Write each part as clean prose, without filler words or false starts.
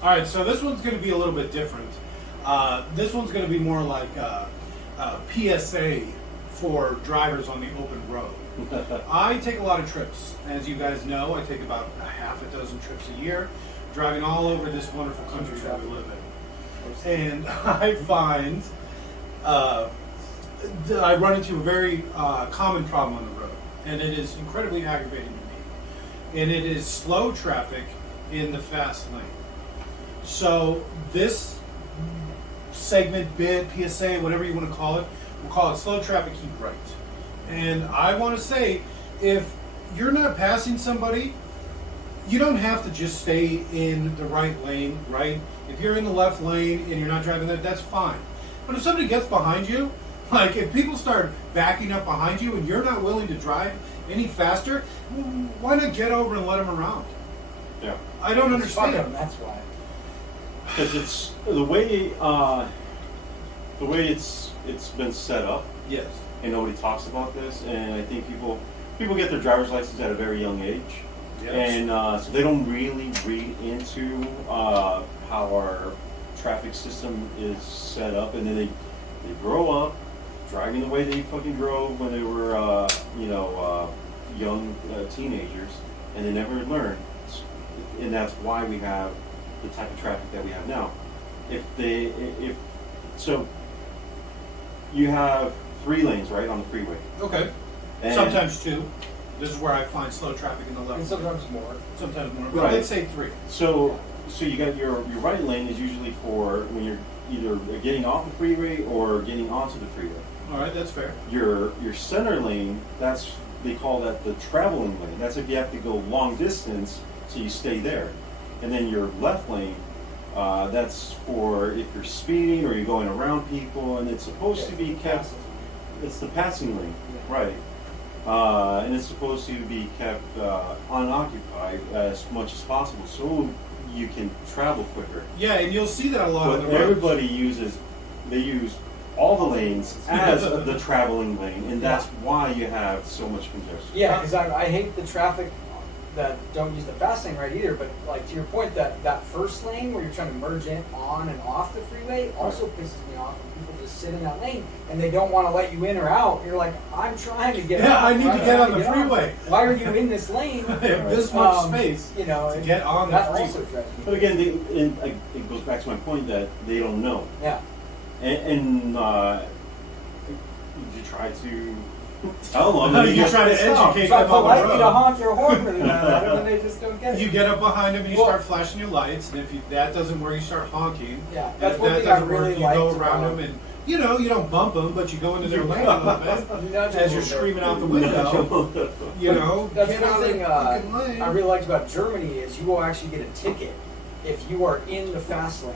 All right, so this one's going to be a little bit different. This one's going to be more like a PSA for drivers on the open road. I take a lot of trips. As you guys know, I take about a half a dozen trips a year, driving all over this wonderful country that we live in. And I find I run into a very common problem on the road, and it is incredibly aggravating to me. And it is slow traffic in the fast lane. So this segment, bid, PSA, whatever you want to call it, we'll call it slow traffic, keep right. And I want to say, if you're not passing somebody, you don't have to just stay in the right lane, right? If you're in the left lane and you're not driving that, that's fine. But if somebody gets behind you, like if people start backing up behind you and you're not willing to drive any faster, why not get over and let them around? Yeah. I don't understand. Fuck 'em, that's why. Because it's the way it's been set up, Yes. and nobody talks about this. And I think people get their driver's license at a very young age, Yes. and so they don't really read into how our traffic system is set up, and then they grow up driving the way they fucking drove when they were young teenagers, and they never learn. And that's why we have the type of traffic that we have now. So you have 3 lanes, right, on the freeway. Okay. And Sometimes 2. This is where I find slow traffic in the left. And sometimes more. Sometimes more. But Right. let's say 3. So you got your right lane is usually for when you're either getting off the freeway or getting onto the freeway. All right, that's fair. Your center lane, they call that the traveling lane. That's if you have to go long distance, so you stay there. And then your left lane, that's for if you're speeding or you're going around people, and it's supposed to be kept. It's the passing lane, right? And it's supposed to be kept unoccupied as much as possible, so you can travel quicker. Yeah, and you'll see that a lot on But the road. everybody use all the lanes as the traveling lane, and that's why you have so much congestion. Yeah, because I hate the traffic that don't use the fast lane right either, but like to your point, that first lane where you're trying to merge in on and off the freeway also pisses me off when people just sit in that lane and they don't want to let you in or out. You're like, I'm trying to get Yeah, out. I need to get on the freeway. Why are you in this lane? I have this much space You know, to get on the that freeway. also drives me. But again, it goes back to my point that they don't know. Yeah. And you try to tell them. and You get try to pissed off. educate Try them on the politely to road. honk your horn really loud at them and they just don't get it. You get up behind them and you Well- start flashing your lights, and if that doesn't work, you start honking. Yeah, And that's if one that thing I doesn't really work, you go liked around about- them, and you don't bump them, but you go into their lane a little bit Nudge a as you're little bit. screaming out the window. You know, That's get one out of thing the fucking lane. I really liked about Germany is you will actually get a ticket if you are in the fast lane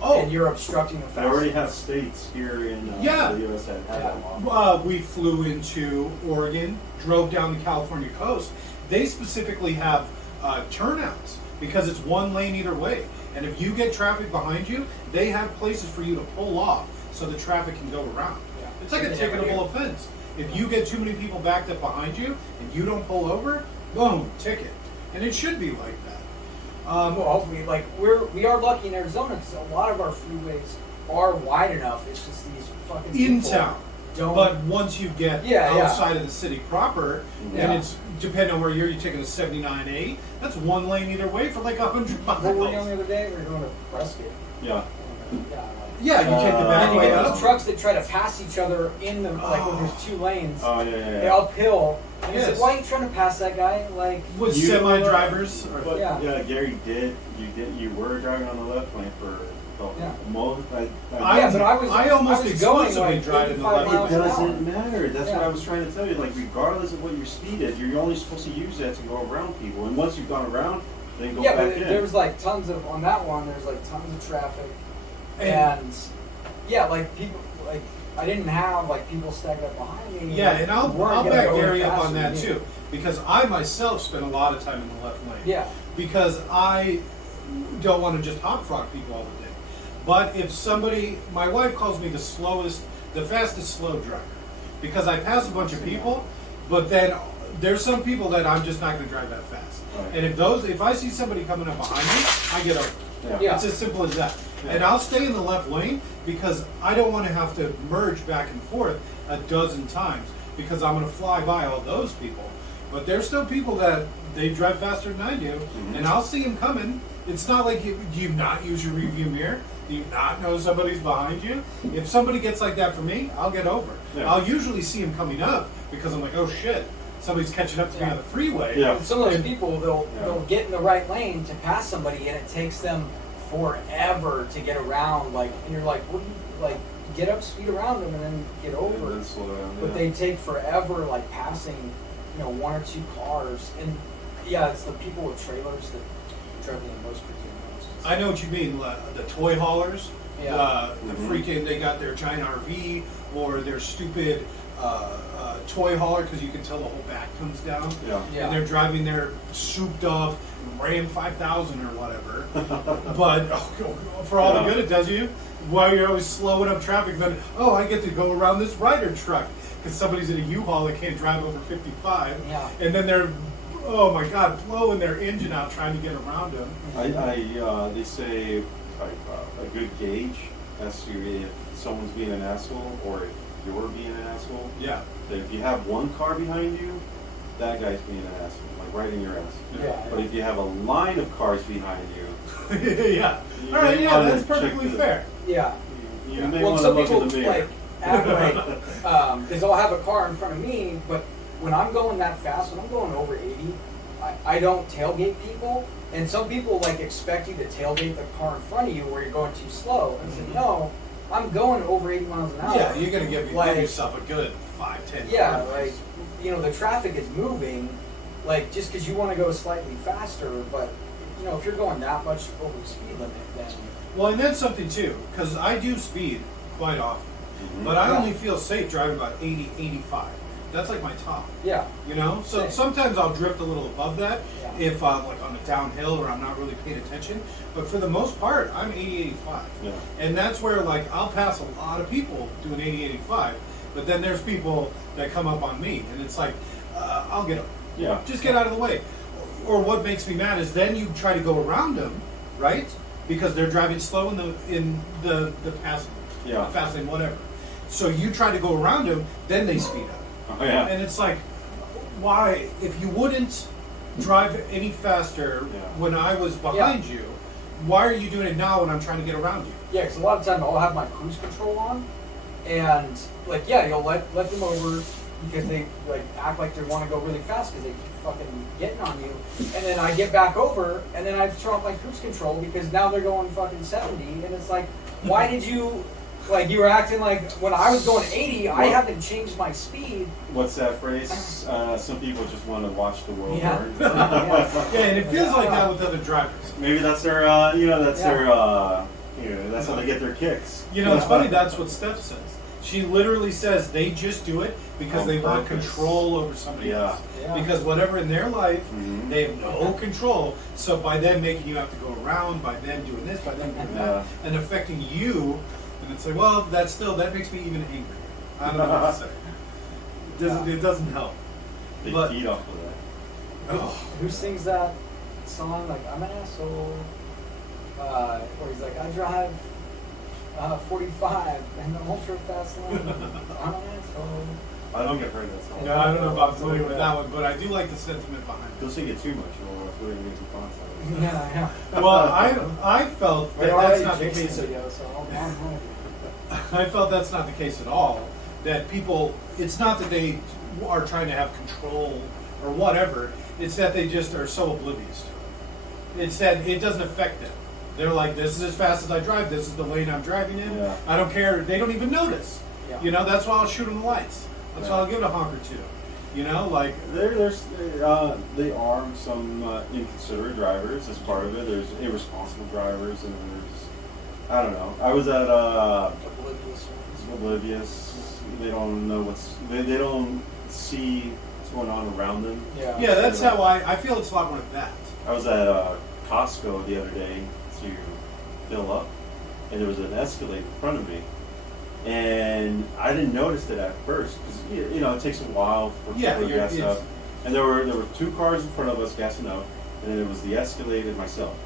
Oh. and you're obstructing the They fast already lane. have states here in Yeah. the U.S. that have that law. We flew into Oregon, drove down the California coast. They specifically have turnouts because it's one lane either way. And if you get traffic behind you, they have places for you to pull off so the traffic can go around. Yeah. It's like a They never ticketable do. offense. If you get too many people backed up behind you and you don't pull over, boom, ticket. And it should be like that. Well, hopefully, like we are lucky in Arizona because a lot of our freeways are wide enough. It's just these fucking In people town. don't. But once you get Yeah, yeah. outside of the city proper, Yeah. and it's depending on where you're taking a 79A, that's one lane either way for like 100 miles. What were we on the other day? We were going to Prescott. Yeah. Yeah. Yeah, you take the And back then you way get up. those trucks that try to pass each other in the like when there's 2 lanes. Oh yeah, yeah, They're yeah. uphill. And it's Yes. like, why are you trying to pass that guy? Like, With You- semi-drivers. But Yeah. Gary you were driving on the left lane for Yeah. most. Yeah, but I almost was going, exclusively like, drive in the 85 left miles It an lane. doesn't hour. matter. That's what Yeah. I was trying to tell you. Like, regardless of what your speed is, you're only supposed to use that to go around people. And once you've gone around, then go Yeah, back but in. there was like tons of on that one. There's like tons of traffic, And- and yeah, like people like I didn't have like people stacked up behind me. Yeah, and I'll weren't gonna back go Gary up faster on that than me. too, because I myself spend a lot of time in the left lane. Yeah. Because I don't want to just hot frog people all the day. But if somebody, my wife calls me the fastest slow driver, because I pass a bunch of people, but then there's some people that I'm just not going to drive that fast. Right. And if I see somebody coming up behind me, I get over. Yeah. It's as simple as that. Yeah. And I'll stay in the left lane because I don't want to have to merge back and forth a dozen times because I'm going to fly by all those people. But there's still people that they drive faster than I do, and I'll see them coming. It's not like do you not use your review mirror? Do you not know somebody's behind you? If somebody gets like that for me, I'll get over. Yeah. I'll usually see them coming up because I'm like, oh shit, somebody's catching up to me on the freeway. Yeah. Some of those people, they'll Yeah. get in the right lane to pass somebody, and it takes them forever to get around. Like, and you're like, what do you, like, get up, speed around them, and then get over. And then slow down, But yeah. they take forever, like passing, you know, one or two cars, and yeah, it's the people with trailers that drive me the most crazy. I know what you mean. The toy haulers, Yeah. the freaking, they got their giant RV or their stupid toy hauler because you can tell the whole back comes down. Yeah. Yeah. And they're driving their souped up Ram 5000 or whatever. But for all the good it does you, while you're always slowing up traffic, then, oh, I get to go around this Ryder truck because somebody's in a U-Haul that can't drive over 55. Yeah. And then they're, oh my God, blowing their engine out trying to get around them. They say like a good gauge as to if someone's being an asshole or if you're being an asshole. Yeah. So if you have one car behind you, that guy's being an asshole, like right in your ass. Yeah. But if you have a line of cars behind you, Yeah. You All right, may yeah, wanna that's perfectly check the- fair. Yeah. you Yeah. may Well, want to some look people in the mirror. like act like because I'll have a car in front of me, but when I'm going that fast, when I'm going over 80, I don't tailgate people. And some people like expect you to tailgate the car in front of you where you're going too slow. And I said, no, I'm going over 80 miles an hour. Yeah, you're gonna give Like- yourself a good 5-10. Yeah, like, you know, the traffic is moving, like, just because you want to go slightly faster, but, you know, if you're going that much over the speed limit, then, Well, and that's something too, because I do speed quite often, Mhm. but I Yeah. only feel safe driving about 80, 85. That's like my top. yeah. You know, so Same. sometimes I'll drift a little above that Yeah. if like on a downhill or I'm not really paying attention. But for the most part, I'm 80, 85. Yeah. And that's where like I'll pass a lot of people doing 80, 85. But then there's people that come up on me, and it's like I'll get them. Yeah. Just get out of the way. Or what makes me mad is then you try to go around them, right? Because they're driving slow in the fast lane, whatever. So you try to go around them, then they speed up. Oh, yeah. And it's like, why, if you wouldn't drive any faster Yeah. when I was behind you, why are you doing it now when I'm trying to get around you? Yeah, because a lot of times I'll have my cruise control on, and, like, yeah, you'll let them over because they, like, act like they want to go really fast because they keep fucking getting on you. And then I get back over, and then I turn off my cruise control because now they're going fucking 70, and it's like, why did you... Like, you were acting like when I was going 80, I haven't changed my speed. What's that phrase? Some people just want to watch the world Yeah. burn. Yeah, and it feels like that with other drivers. Maybe that's their, that's Yeah. their, that's how they get their kicks. You know, it's funny, that's what Steph says. She literally says they just do it because On they want purpose. control over somebody Yeah. else. Yeah. Because whatever in their life, Mhm. they have no control. So by them making you have to go around, by them doing this, by them doing that, and affecting you, and it's like, well, that makes me even angrier. I don't know what to say. It doesn't help. They But- feed off of that. Oh, Who sings that song, like, I'm an asshole? Where he's like, I drive 45 in the ultra fast lane. I'm an asshole. I don't get heard that song. no, I don't know if I'm familiar with that one, but I do like the sentiment behind it. Don't sing it too much, or else we're gonna get some contact. Yeah, yeah. Well, I felt that that's not the case. I felt that's not the case at all. That people, it's not that they are trying to have control or whatever. It's that they just are so oblivious to it. It's that it doesn't affect them. They're like, this is as fast as I drive. This is the lane I'm driving in. Yeah. I don't care. They don't even notice. Yeah. You know, that's why I'll shoot them the lights. That's why I'll give it a honk or two. You know, like, They are some inconsiderate drivers as part of it. There's irresponsible drivers, and there's, I don't know. I was at oblivious. They don't know they don't see what's going on around them. yeah, that's how I feel it's a lot more like that. I was at Costco the other day to fill up, and there was an Escalade in front of me, and I didn't notice it at first because you know it takes a while for people to gas up. And there were two cars in front of us gassing up, and then it was the Escalade and myself.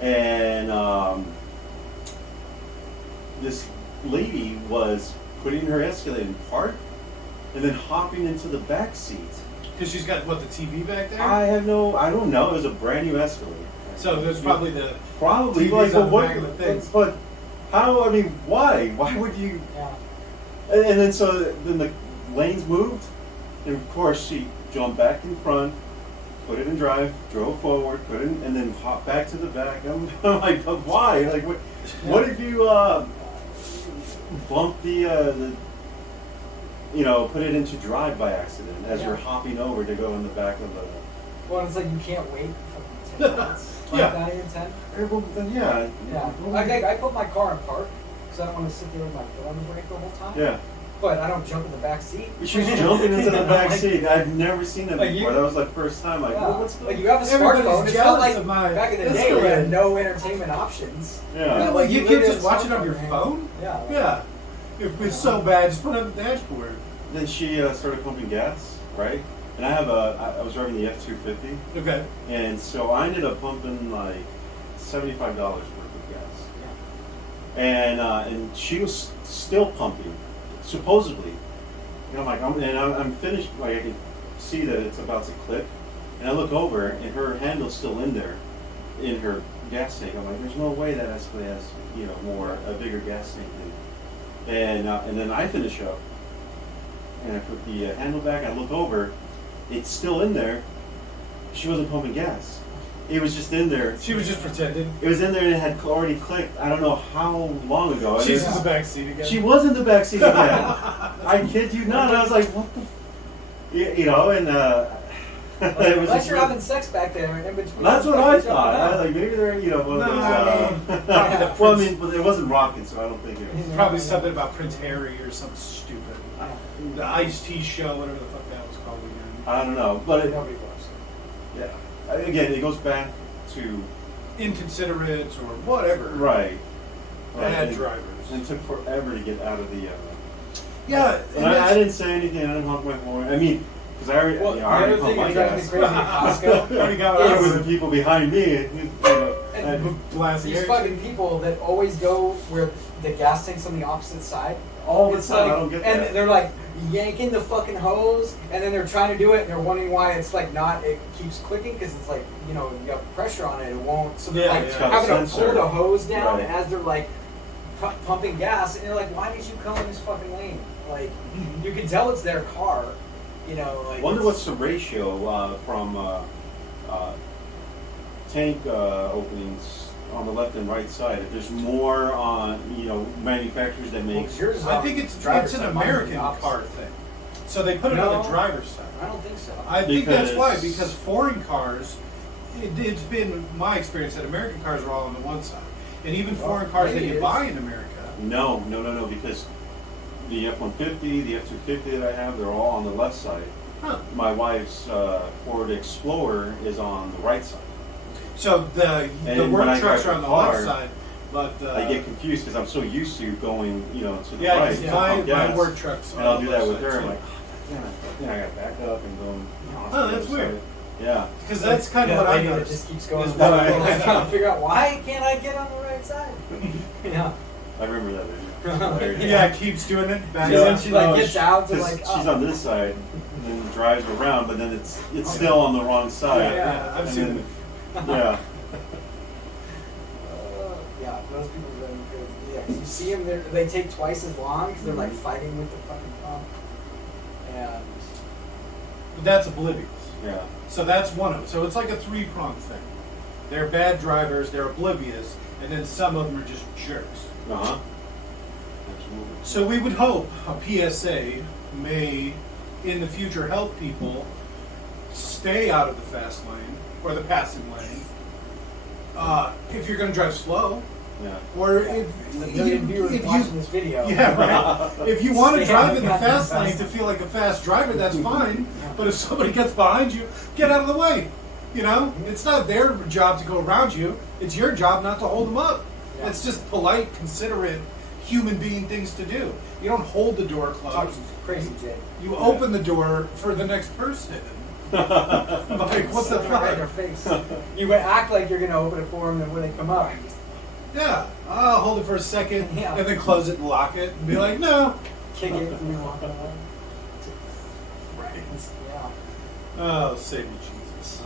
and this lady was putting her Escalade in park and then hopping into the back seat. Because she's got, what, the TV back there? I don't know. It was a brand new Escalade. So there's probably the Probably, TVs like, on but the back of the things. but how, I mean, why? Why would you? Yeah. And then so then the lanes moved, and of course she jumped back in front, put it in drive, drove forward, put it in, and then hopped back to the back. I'm like, but why? Like, what if you bump the put it into drive by accident as you're hopping over to go in the back of the. Well, it's like you can't wait for 10 minutes. Like Yeah. not even 10. Well, then yeah. Yeah. I put my car in park because I don't want to sit there with my foot on the brake the whole time. Yeah. But I don't jump in the back seat. She was jumping into the back Like, seat. I've never seen that Like before. you- That was like first time. Like, Yeah. well, what's Like going you have a Everybody's smartphone. It's not jealous like of my back in the day Escalade. we had no entertainment options. Yeah. Like, you literally can't just had a watch it on your smartphone, phone? man. Yeah. Yeah. If it's so bad, just put it on the dashboard. Then she started pumping gas, right? And I was driving the F-250, Okay. and so I ended up pumping like $75 worth of gas. And she was still pumping, supposedly. And I'm finished. Like I can see that it's about to click, and I look over, and her handle's still in there, in her gas tank. I'm like, there's no way that Escalade has a bigger gas tank than. And then I finish up, and I put the handle back. I look over, it's still in there. She wasn't pumping gas. It was just in there. She was just pretending. It was in there and it had already clicked. I don't know how long ago. And She's it- in the back seat again. She was in the back seat again. I kid you not. I was like, what the, and it was. Unless you're having sex back there in between. That's what I thought. I was like, maybe they're, one of No. those. Well, I mean, but it wasn't rocking, so I don't think it was. Probably something about Prince Harry or something stupid. The Ice-T show, whatever the fuck that was called again. I don't know, but Nobody loves it. yeah. Again, it goes back to Inconsiderate or whatever. right. Bad And- drivers. And it took forever to get out of the. Yeah. And I didn't say anything. I didn't honk my horn. I mean, because I already, Well, I the already other pumped thing my that drives me gas. crazy at Costco Already got It out was of the people behind me. And blasting these air. fucking people that always go where the gas tank's on the opposite side. All the It's time. like, I don't get and that. they're like yanking the fucking hose, and then they're trying to do it, and they're wondering why it's like not. It keeps clicking because it's like you got pressure on it. It won't. So they're Yeah, like yeah. having to Sensor. pull the hose down Right. as they're like pumping gas, and you're like, why did you come in this fucking lane? Like you can tell it's their car. Like. Wonder it's- what's the ratio from tank openings on the left and right side. If there's more on manufacturers that make. Well, yours is I on think the it's driver's an side, mine's American the opposite. car thing. So they put it on the No. driver's side. I don't think so. I think that's why, Because- because foreign cars, it's been my experience that American cars are all on the one side. And even Well, foreign cars that maybe you it is. buy in America. No, because the F-150, the F-250 that I have, they're all on the left side. Huh. My wife's Ford Explorer is on the right side. So the And work when I trucks drive are on the the left car, side, but I get confused because I'm so used to going, to the yeah, right. 'cause to my pump gas. work trucks. And I'll do that with her. her. I'm like, I got to back up and go. Oh, that's weird. Yeah. Because that's kind of That what I lady that noticed. just keeps going. Is That why- way, like, trying to figure out why can't I get on the right side? Yeah. I remember that video. Hilarious. Yeah, it keeps doing it. Back Yeah. up. And she like No, gets out to 'cause like she's oh. on this side and then drives around, but then it's still on the wrong side. Yeah, I've And seen then- it. Yeah. Yeah, those people are going crazy. Yeah, 'cause you see them, they take twice as long because they're like fighting with the fucking pump. And But that's oblivious. Yeah. So that's one of them. So it's like a three-pronged thing. They're bad drivers, they're oblivious, and then some of them are just jerks. Uh huh. Absolutely. So we would hope a PSA may, in the future, help people stay out of the fast lane or the passing lane. If you're going to drive slow, Yeah. or if the million viewers if watching this video. yeah, right. If you want to Stay drive out in the of the fast fast lane to feel like a fast driver, that's fine. But if somebody gets behind you, get out of the way. It's not their job to go around you. It's your job not to hold them up. Yeah. It's just polite, considerate, human being things to do. You don't hold the door Talking closed. crazy, Jay. You open the door for the next person. I'm like, what the Right in their fuck? face. You would act like you're gonna open it for them, and when they come up, you just Yeah, I'll hold it for a second Yeah. and then close it and lock it and be like, no. kick it and you walk away. Right. Yeah. Oh, save me, Jesus.